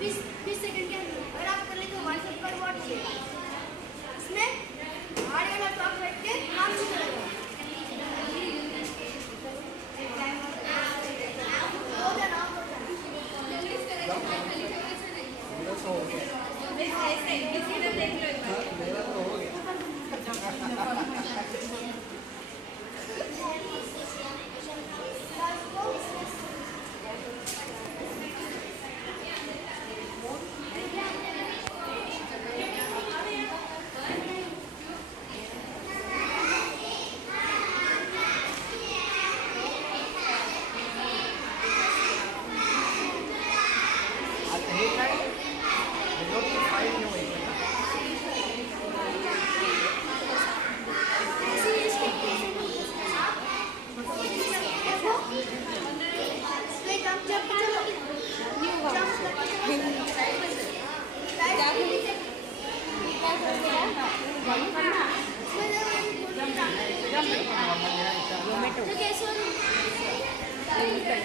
20 second के अंदर अगर आप कर ले तो व्हाट्सएप पर व्हाट किएगा इसमें आगे वाला टॉप बैठ के काम शुरू करेगा हो जाना ऐसे किसी ने देख लो एक बार मेरा तो हो गया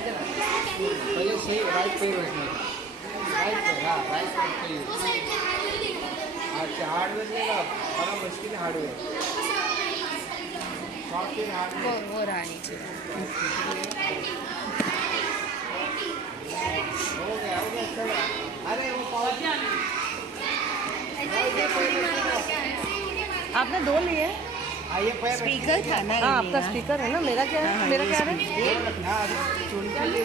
पहले सही राइट पैर रखना राइट पैर हाँ राइट पैर अच्छा हार्डवेयर लेगा बड़ा मुश्किल है हार्डवेयर सॉफ्टवेयर हार्डवेयर वो रहा नीचे हो गया चलो अरे वो पावर आपने दो लिए आइए पैर स्पीकर था ना हाँ आपका स्पीकर है ना मेरा क्या है मेरा क्या है ये रखना चुन के लिए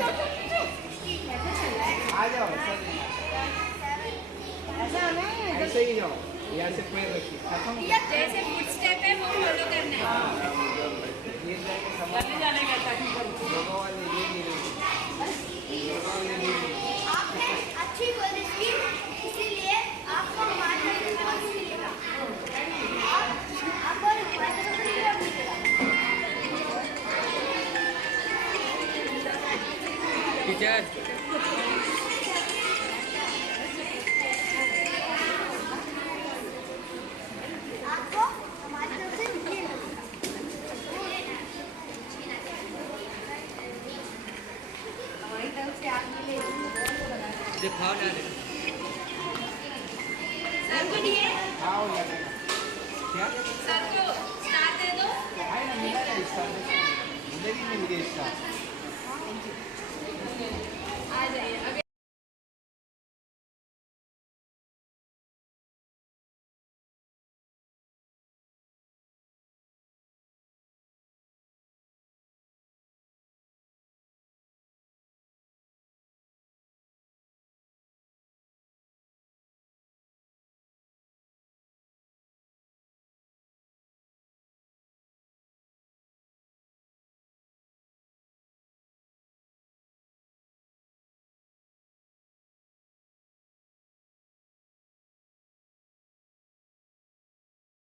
आ जाओ ऐसे ही जाओ यहाँ से पैर रखिए खत्म जैसे फुटस्टेप है वो फॉलो करना है ये जाके समझ लोगों वाले ये नहीं रहे लोगों वाले नहीं रहे आपने अच्छी कोशिश की इसीलिए आपको हमारे रिस्पॉन्स मिलेगा आपको रिवॉर्ड मिलेगा टीचर आपको हमारी तरफ से मिलेगा हमारी तरफ से आप मिलेगा दिखाओ ना सर को दिए आओ लगेगा क्या सर को स्टार दे दो आए ना मिला ना इसका जिंदगी में मिले इसका आ जाइए अभी